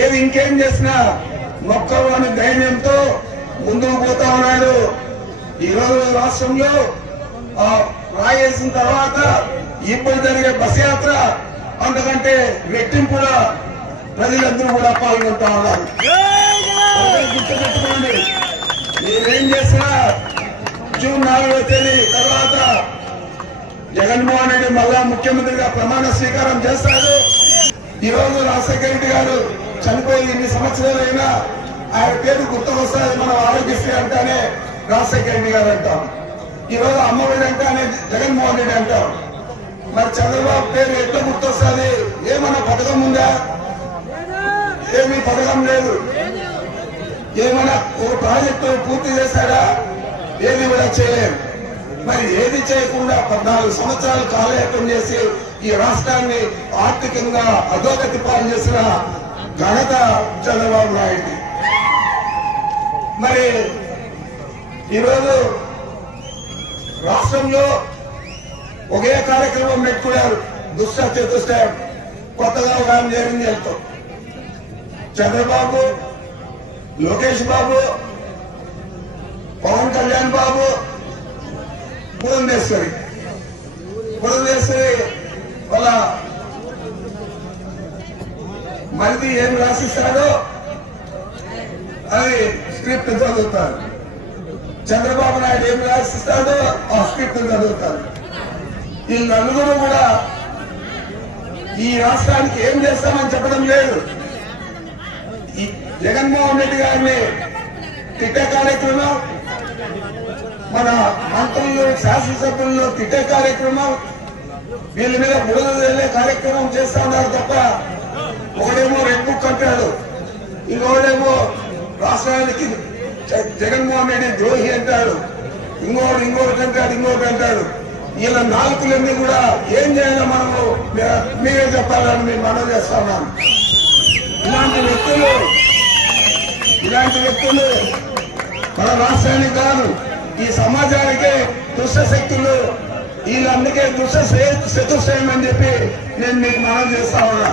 ఏది ఇంకేం చేసినా మొక్కలోని ధైర్యంతో ముందుకు పోతా ఉన్నాడు. ఈరోజు రాష్ట్రంలో రాయేసిన తర్వాత ఇప్పుడు జరిగే బస్ యాత్ర అంతకంటే రెట్టింపుగా ప్రజలందరూ కూడా పాల్గొంటా ఉన్నారు. గుర్తుపెట్టుకోండి, మీరేం చేసినా జూన్ 4వ తేదీ తర్వాత జగన్మోహన్ రెడ్డి మళ్ళా ముఖ్యమంత్రిగా ప్రమాణ స్వీకారం చేస్తాడు. ఈరోజు రాజశేఖర రెడ్డి గారు చనిపోయి ఇన్ని సంవత్సరాలైనా ఆయన పేరు గుర్తుకొస్తుంది. మనం ఆరోగ్యశ్రీ అంటానే రాజశేఖర రెడ్డి గారు అంటాం, ఈరోజు అమ్మఒడి అంటానే జగన్మోహన్ రెడ్డి అంటాం. మరి చంద్రబాబు పేరు ఎట్లా గుర్తొస్తుంది? ఏమన్నా పథకం ఉందా? ఏమీ పథకం లేదు. ఏమైనా ఓ ప్రాజెక్టు పూర్తి చేశాడా? ఏది కూడా చేయలేదు. మరి ఏది చేయకుండా 14 సంవత్సరాలు కాలయాపన చేసి ఈ రాష్ట్రాన్ని ఆర్థికంగా అధోగతి పాలు చేసిన ఘనత చంద్రబాబు నాయుడు. మరి ఈరోజు రాష్ట్రంలో ఒకే కార్యక్రమం పెట్టుకున్నారు, దుష్ట చతుష్టయం. కొత్తగా ఒక ఆమె చేరింది వెళ్తాం. చంద్రబాబు, లోకేష్ బాబు, పవన్ కళ్యాణ్ బాబు, పురంధేశ్వరి వాళ్ళ మరిది ఏం రాసిస్తాడో అది స్క్రిప్ట్ చదువుతారు. చంద్రబాబు నాయుడు ఏం రాసిస్తాడో ఆ స్క్రిప్ట్ చదువుతారు. ఈ నలుగురు కూడా ఈ రాష్ట్రానికి ఏం చేస్తామని చెప్పడం లేదు. ఈ జగన్మోహన్ రెడ్డి గారిని తిట్టే కార్యక్రమం, మన మంత్రులు శాసనసభ్యుల్లో తిట్టే కార్యక్రమం, వీళ్ళ మీద బురద వెళ్లే కార్యక్రమం చేస్తా ఉన్నారు తప్ప ఒకడేమో రెడ్ బుక్ అంటాడు, ఇంకోడేమో రాష్ట్రానికి జగన్మోహన్ రెడ్డి ద్రోహి అంటాడు, ఇంకోటి అంటాడు. వీళ్ళ నాలుగులన్నీ కూడా ఏం చేయాలో మనము మీరే చెప్పాలని మేము మనం చేస్తా ఉన్నాం. ఇలాంటి వ్యక్తులు మన రాష్ట్రానికి కాదు, ఈ సమాజానికే దుష్ట శక్తులు. వీళ్ళందుకే దుష్ట చతుష్టయం అని చెప్పి నేను మీకు మనం చేస్తా ఉన్నా.